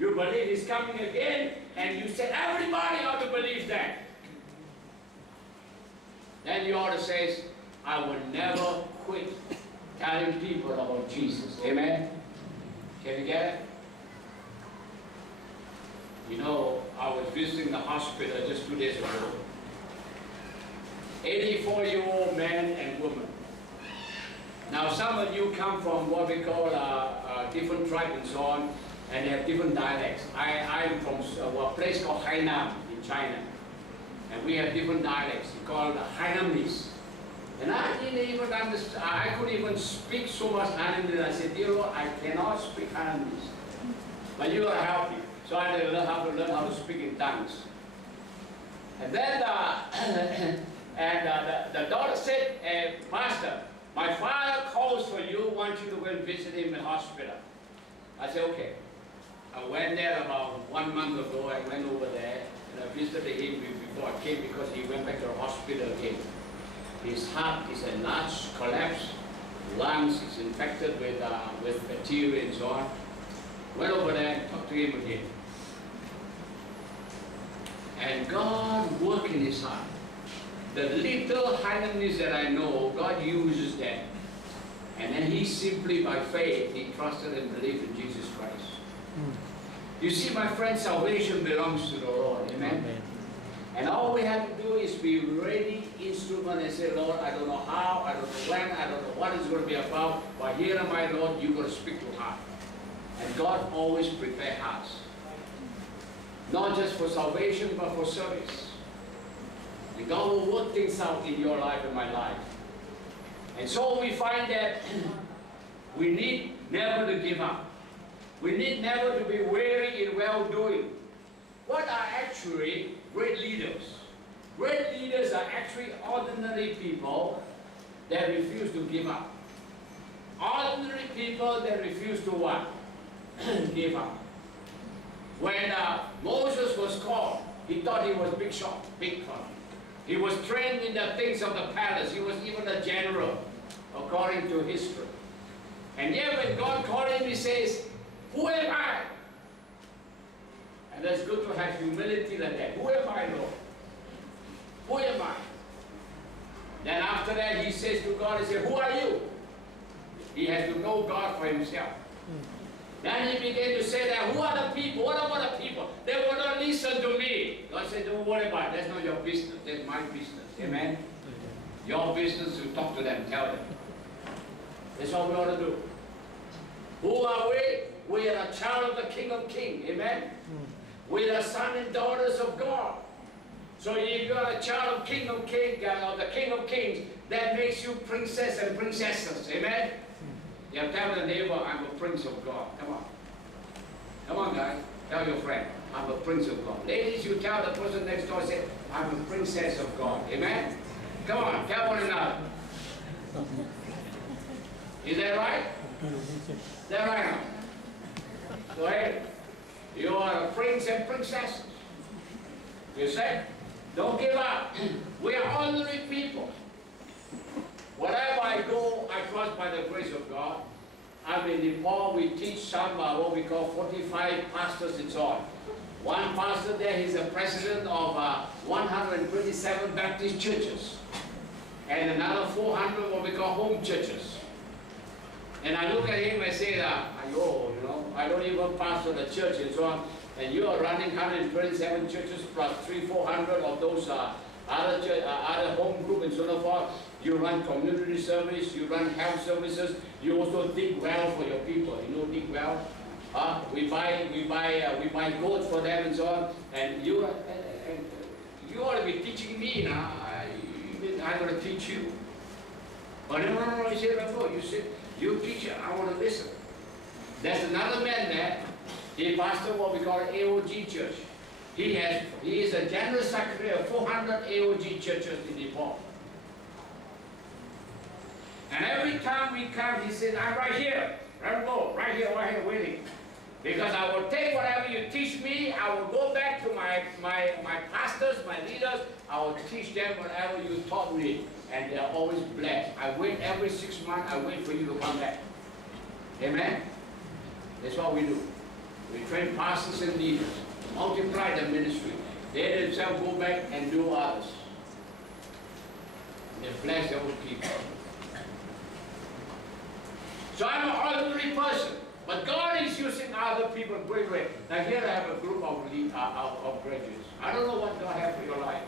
You believe He's coming again, and you say, everybody ought to believe that. Then you ought to say, I will never quit telling people about Jesus. Amen? Can you get it? You know, I was visiting the hospital just 2 days ago. 84-year-old man and woman. Now, some of you come from what we call different tribes and so on, and they have different dialects. I'm from a place called Hainan in China, and we have different dialects called Hainanese. And I didn't even understand, I couldn't even speak so much Hainanese. I said, dear Lord, I cannot speak Hainanese, but you gotta help me. So I had to learn how to speak in tongues. And then the daughter said, Master, my father calls for you, wants you to go and visit him in hospital. I said, okay. I went there about 1 month ago. I went over there and I visited him before I came because he went back to the hospital again. His heart is a large collapse, lungs is infected with bacteria and so on. Went over there and talked to him again. And God worked in his heart. The little Hainanese that I know, God uses them. And then he simply, by faith, he trusted and believed in Jesus Christ. You see, my friend, salvation belongs to the Lord. Amen? And all we have to do is be ready instrument and say, Lord, I don't know how, I don't know when, I don't know what it's going to be about, but here am I, Lord, you're going to speak to heart. And God always prepares hearts. Not just for salvation, but for service. And God will work things out in your life and my life. And so we find that we need never to give up. We need never to be weary in well-doing. What are actually great leaders? Great leaders are actually ordinary people that refuse to give up. Ordinary people that refuse to what? Give up. When Moses was called, he thought he was big shot, big fun. He was trained in the things of the palace. He was even a general, according to history. And yet when God called him, he says, who am I? And that's good to have humility like that. Who am I, Lord? Who am I? Then after that, he says to God, he says, who are you? He has to know God for himself. Then he began to say that, who are the people? What about the people? They will not listen to me. God said, don't worry about it. That's not your business. That's my business. Amen? Your business to talk to them, tell them. That's what we ought to do. Who are we? We are a child of the King of Kings. Amen? We are sons and daughters of God. So if you are a child of King of Kings, of the King of Kings, that makes you princess and princesses. Amen? You tell the neighbor, I'm a prince of God. Come on. Come on, guys. Tell your friend, I'm a prince of God. Ladies, you tell the person next door, say, I'm a princess of God. Amen? Come on, tell one another. Is that right? Is that right now? Go ahead. You are a prince and princess. You say? Don't give up. We are ordinary people. Wherever I go, I trust by the grace of God. I'm in Nepal, we teach some what we call 45 pastors and so on. One pastor there, he's the president of 127 Baptist churches. And another 400 what we call home churches. And I look at him and say, ayo, you know, I don't even pastor the church and so on. And you are running 127 churches plus 300-400 of those other home group and so forth. You run community service, you run health services, you also dig well for your people. You know, dig well. We buy goats for them and so on. And you ought to be teaching me now. I'm going to teach you. But no, you say, no, you teach, I want to listen. There's another man there. He pastored what we call AOG church. He is a general secretary of 400 AOG churches in Nepal. And every time we come, he says, I'm right here. Right here, waiting. Because I will take whatever you teach me, I will go back to my pastors, my leaders, I will teach them whatever you taught me. And they are always blessed. I wait every 6 months, I wait for you to come back. Amen? That's what we do. We train pastors and leaders, multiply the ministry. They themselves go back and do others. And they bless their own people. So I'm an ordinary person, but God is using other people in great way. Now here I have a group of graduates. I don't know what God has for your life.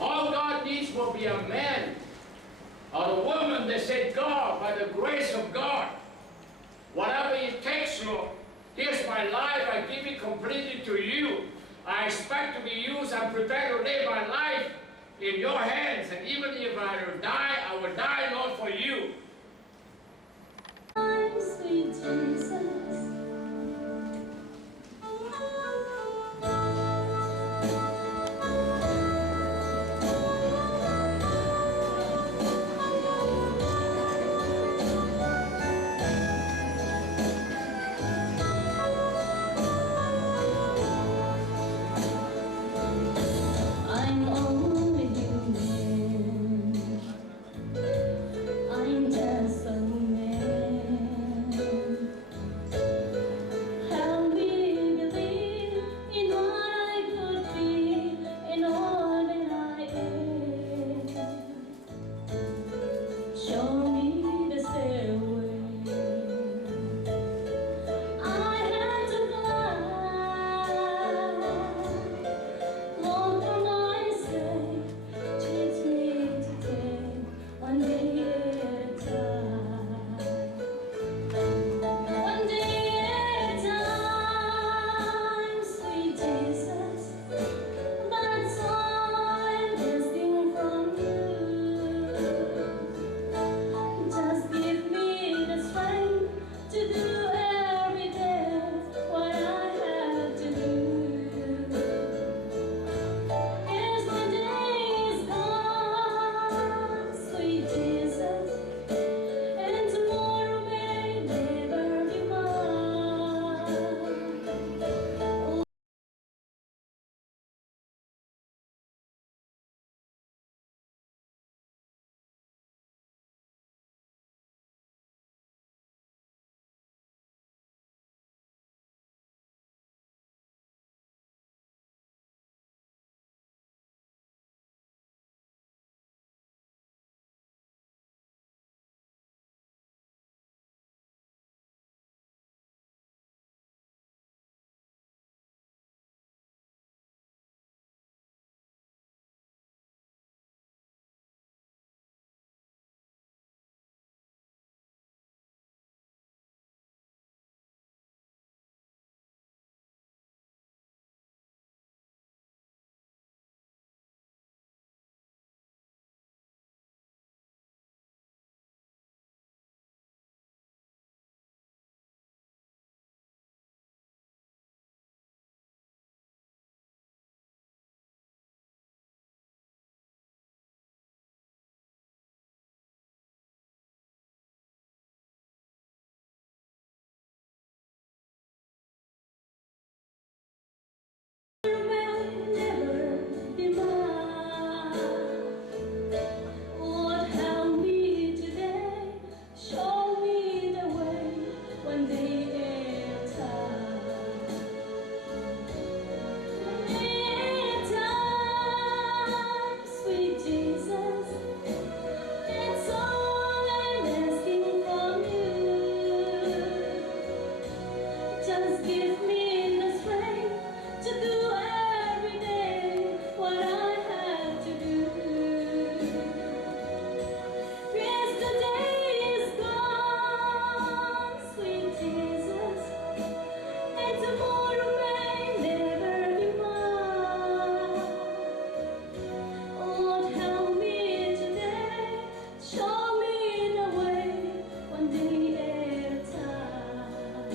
All God needs will be a man or a woman that said, God, by the grace of God, whatever it takes, Lord, here's my life, I give it completely to you. I expect to be used. I'm prepared to lay my life in your hands. And even if I will die, Lord, for you. Sweet Jesus. I'm only human. I'm just a man. Help me believe in what I could be and all that I am. Show me the stairway I had to climb. Lord, for my sake, teach me to take one day at a time. One day at a time, sweet Jesus. That's all I'm asking from you. Just give me the strength to do every day what I have to do. As my day is gone, sweet Jesus, and tomorrow may never be mine. May never be mine. Lord, help me today. Show me the way one day at a time. One day at a time, sweet Jesus. That's all I'm asking from you. Just give me the strength to do every day what I have to do. Yes, the day is gone, sweet Jesus, and tomorrow may never be mine. Lord, help me today, show me the way, one day at a time.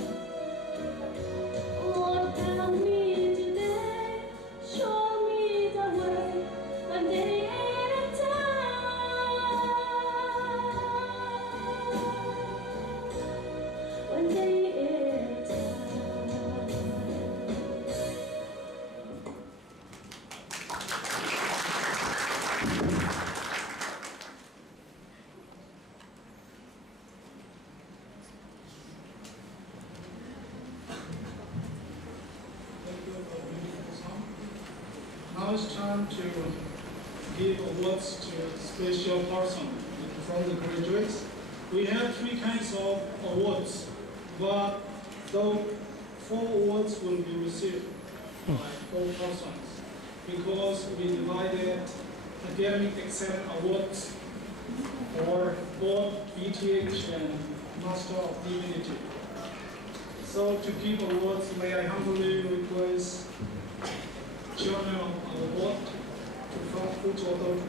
now it's time to give awards to special person from the graduates. We have 3 kinds of awards, but though 4 awards will be received by 4 persons because we divided academic excellence awards for both BTH and Master of Divinity. So to give awards, may I humbly request Chairman of our board to come forward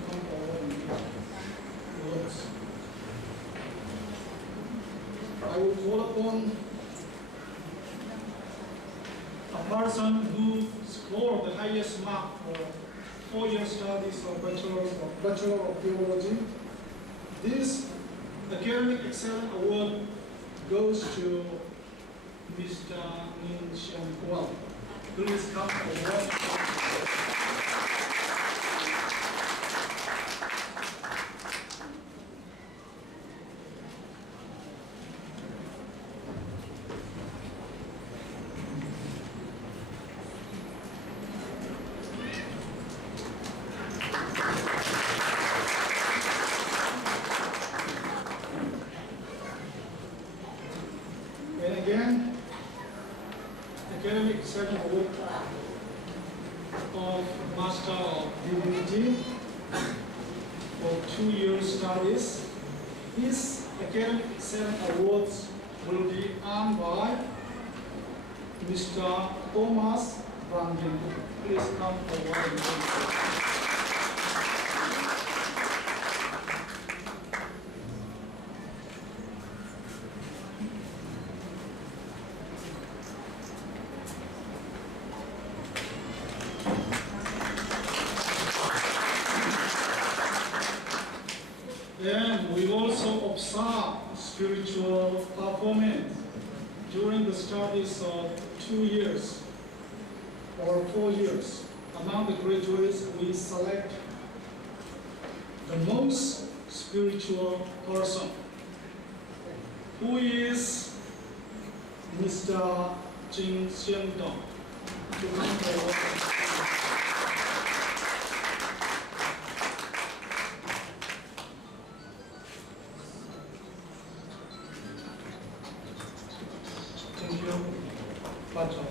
and give awards. I will call upon a person who scored the highest mark for 4-year studies of Bachelor of Theology. This Academic Excellence Award goes to Mr. Min Xiang Guan. Please come forward. And again, Academic Excellence Award of Master of Divinity for 2-year studies. These Academic Excellence Awards will be earned by Mr. Thomas Brandin. Please come forward. And we also observe spiritual performance during the studies of 2 years or 4 years. Among the graduates, we select the most spiritual person, who is Mr. Jin Xiangdong. To come forward. Thank you. Bacha.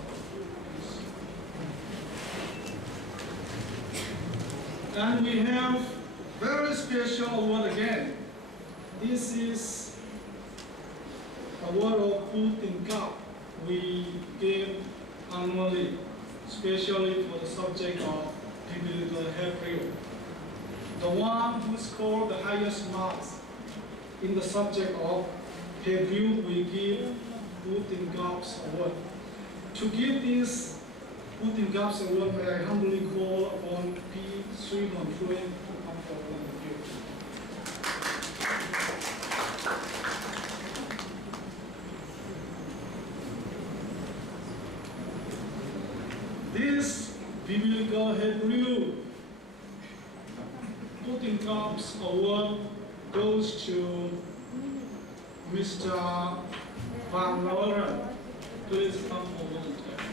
And we have very special award again. This is award of Food in Cup we give annually, especially for the subject of biblical Hebrew. The one who scored the highest marks in the subject of Hebrew, we give Food in Cups award. To give this Food in Cups award, may I humbly call upon P. Sriman Fruen to come forward and give. This biblical Hebrew Food in Cups award goes to Mr. Van Lauren. Please come forward and take.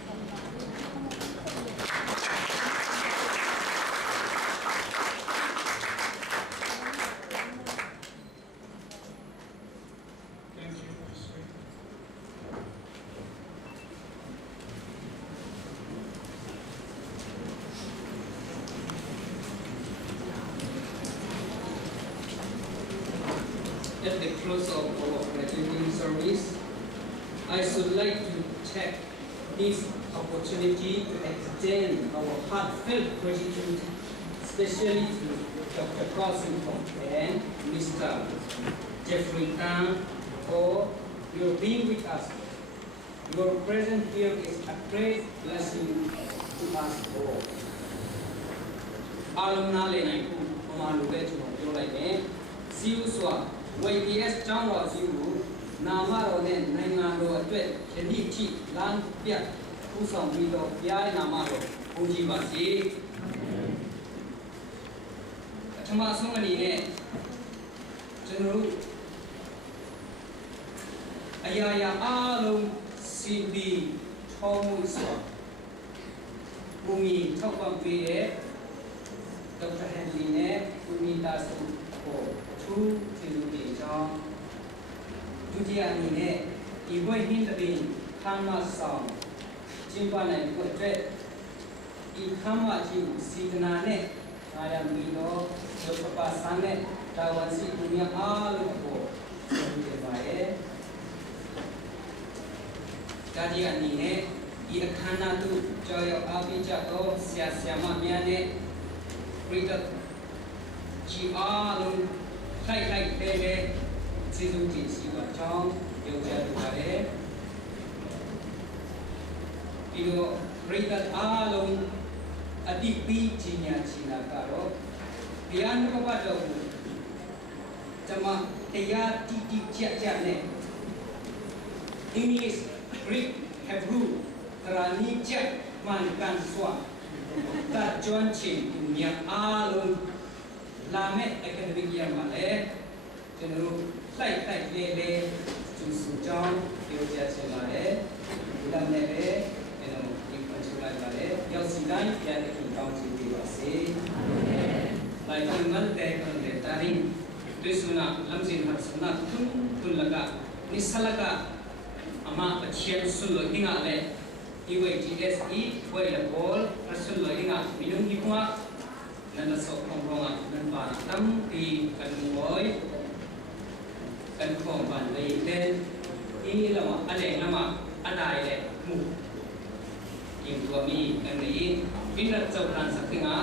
Thank you. At the close of our graduating service, I should like to take this opportunity to extend our heartfelt gratitude, especially to Dr. Carlson and Mr. Jeffrey Tan for your being with us. Your presence here is a great blessing to us all. Alumna le nai ku pamalu de chu yo lai ne siu swa YPS ကျောင်းတော်ကြီးကိုနာမတော်နဲ့နိုင်ငံတော်အတွက်ယနေ့ထိလမ်းပြပူဆောင်ပြီးတော့ဘုရားနာမတော်ဘုန်းကြီးပါစေပထမဆုံးအနေနဲ့ကျွန်တော်တို့အရာရာအားလုံးစီပြီးထောင်းမှုစွာဘုံကြီးထောက်ပံ့ပေးတဲ့ Dr. Henry နဲ့ဦးမိသားစုကိုထူးကျေးဇူးတင်ကြောင်းဒုတိယအနေနဲ့ဒီဘွဲ့ဟင်းတပင်ခမ်းမဆောင်ကျင်းပနိုင်ဖို့အတွက်ဒီခမ်းမကြီးကိုစေတနာနဲ့အားရပြီးတော့ဒုက္ခပါဆန်းနဲ့တာဝန်ရှိသူများအားလုံးကိုကျေးဇူးတင်ပါတယ်ဒါဒီအနေနဲ့ဒီအခမ်းအနားသို့ကြောက်ရောက်အားပေးကြသောဆရာဆရာမများနဲ့ပရိသတ်ကြီးအားလုံးခိုက်တဲ့ကျေးဇူးတင်ရှိပါကြောင်းပြောကြားလိုပါတယ်ပြီးတော့ပရိသတ်အားလုံးအတိပေးခြင်းညာချင်တာကတော့တရားနှုတ်ကပတ်တော်ကိုကျွန်မတရားတိတိကျကျနဲ့ English Greek Hebrew တရာနီချက်မှန်ကန်စွာတတ်ကြွချင်သူများအားလုံးလာမယ့် academic year မှာလည်းကျွန်တော်တို့လိုက်လေကျူစုကြောင်းပြောကြချင်ပါတယ်ဒီလိုနဲ့ပဲကျွန်တော်ဒီပတ်ချလိုက်ပါတယ်ရောက်စီတိုင်းပြန်တဲ့ကောင်းချီးပေးပါစေလိုက်ငတ်တဲ့ကောင်တဲ့တာရင်ဒီစုနာလမ်းစဉ်မှာစနာတွန်းလကနိဆလကအမအချင်းဆုလို့ဒီငါလေဒီဝေ GSE ဝေလဘောအဆုလို့ဒီငါမီနုံဒီကွာနန္ဒဆောခေါရောငါနန်ပါတမ်တီကန်ဝိုင်กันคงบันเลยเล่นอีเราอะไรนะมาอะไรเลยมุยิงตัวมีกันนี้วินาทีสำคัญสักทีนะ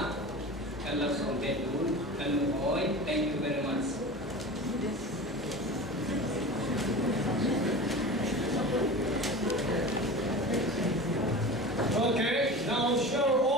กันเราส่งเด็ดดูกันมุ่งหอย thank you very much Okay, now show